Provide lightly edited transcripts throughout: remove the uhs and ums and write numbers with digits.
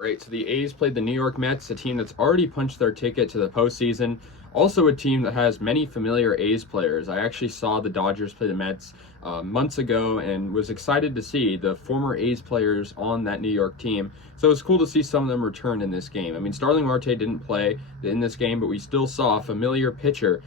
Right, so the A's played the New York Mets, a team that's already punched their ticket to the postseason. Also, a team that has many familiar A's players. I actually saw the Dodgers play the Mets months ago and was excited to see the former A's players on that New York team. So it was cool to see some of them return in this game. I mean, Starling Marte didn't play in this game, but we still saw a familiar pitcher,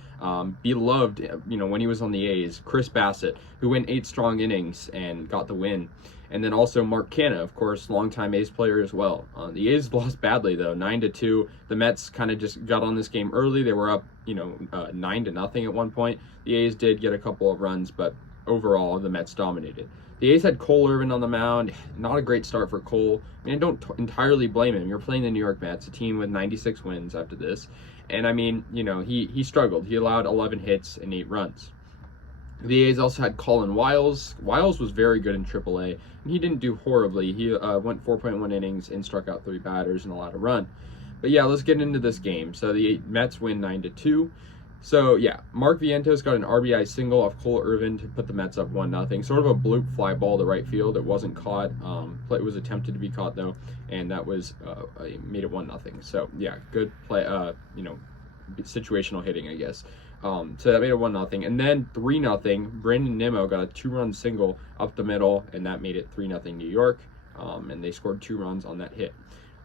beloved, when he was on the A's, Chris Bassitt, who went 8 strong innings and got the win. And then also Mark Canha, of course, longtime A's player as well. The A's lost badly though, 9-2. The Mets kind of just got on this game early. They were up, 9-0 at one point. The A's did get a couple of runs, but overall the Mets dominated. The A's had Cole Irvin on the mound. Not a great start for Cole. I mean, I don't entirely blame him. You're playing the New York Mets, a team with 96 wins after this. And I mean, he struggled. He allowed 11 hits and 8 runs. The A's also had Colin Wiles. Wiles was very good in AAA, and he didn't do horribly. He went 4.1 innings and struck out 3 batters and allowed a run. But yeah, let's get into this game. So the Mets win 9-2. So yeah, Mark Vientos got an RBI single off Cole Irvin to put the Mets up 1-0. Sort of a bloop fly ball to right field. It wasn't caught. It was attempted to be caught though, and that was made it 1-0. So yeah, good play. Situational hitting, I guess. So that made it 1-0, and then 3-0. Brandon Nimmo got a 2-run single up the middle, and that made it 3-0 New York. And they scored 2 runs on that hit.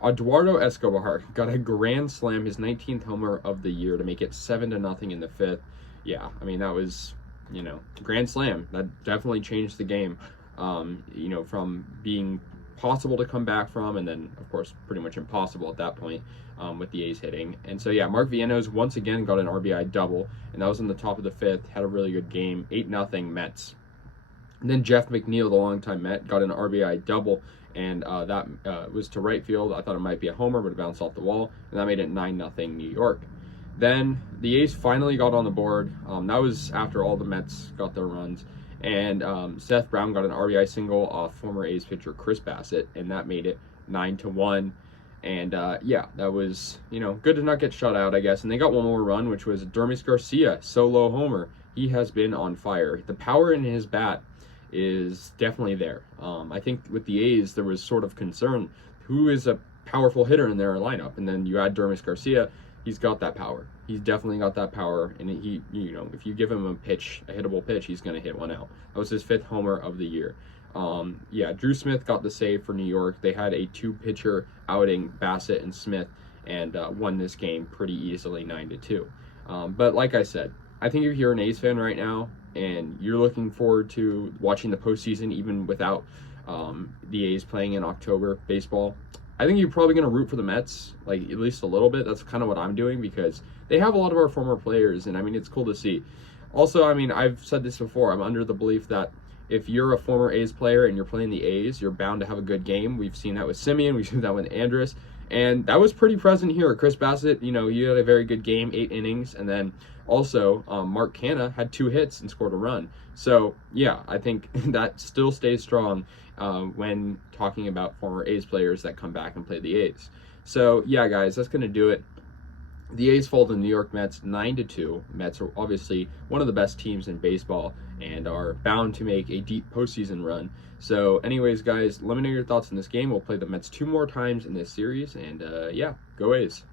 Eduardo Escobar got a grand slam, his 19th homer of the year, to make it 7-0 in the 5th. Yeah, I mean, that was, grand slam. That definitely changed the game. From being possible to come back from, and then of course pretty much impossible at that point with the A's hitting. And so yeah, Mark Vientos once again got an RBI double, and that was in the top of the 5th. Had a really good game. 8-0 Mets. And then Jeff McNeil, the longtime Met, got an RBI double, and that was to right field. I thought it might be a homer, but it bounced off the wall, and that made it 9-0 New York. Then the A's finally got on the board. That was after all the Mets got their runs. And Seth Brown got an RBI single off former A's pitcher Chris Bassitt, and that made it 9-1. And yeah, that was, good to not get shut out, I guess. And they got one more run, which was Dermis Garcia, solo homer. He has been on fire. The power in his bat is definitely there. I think with the A's, there was sort of concern, who is a powerful hitter in their lineup? And then you add Dermis Garcia, he's got that power. He's definitely got that power, and he, if you give him a hittable pitch, he's going to hit one out. That was his 5th homer of the year. Yeah, Drew Smith got the save for New York. They had a 2-pitcher outing, Bassitt and Smith, and won this game pretty easily, 9-2. But like I said, I think if you're an A's fan right now and you're looking forward to watching the postseason, even without the A's playing in October baseball, I think you're probably going to root for the Mets, like at least a little bit. That's kind of what I'm doing, because they have a lot of our former players, and I mean, it's cool to see. Also, I mean, I've said this before, I'm under the belief that if you're a former A's player and you're playing the A's, you're bound to have a good game. We've seen that with Simeon, we've seen that with Andrus, and that was pretty present here. Chris Bassitt, he had a very good game, 8 innings, and then also Mark Canha had 2 hits and scored a run. So yeah, I think that still stays strong when talking about former A's players that come back and play the A's. So yeah, guys, that's going to do it. The A's fall to the New York Mets 9-2. Mets are obviously one of the best teams in baseball and are bound to make a deep postseason run. So anyways, guys, let me know your thoughts on this game. We'll play the Mets 2 more times in this series, and yeah, go A's.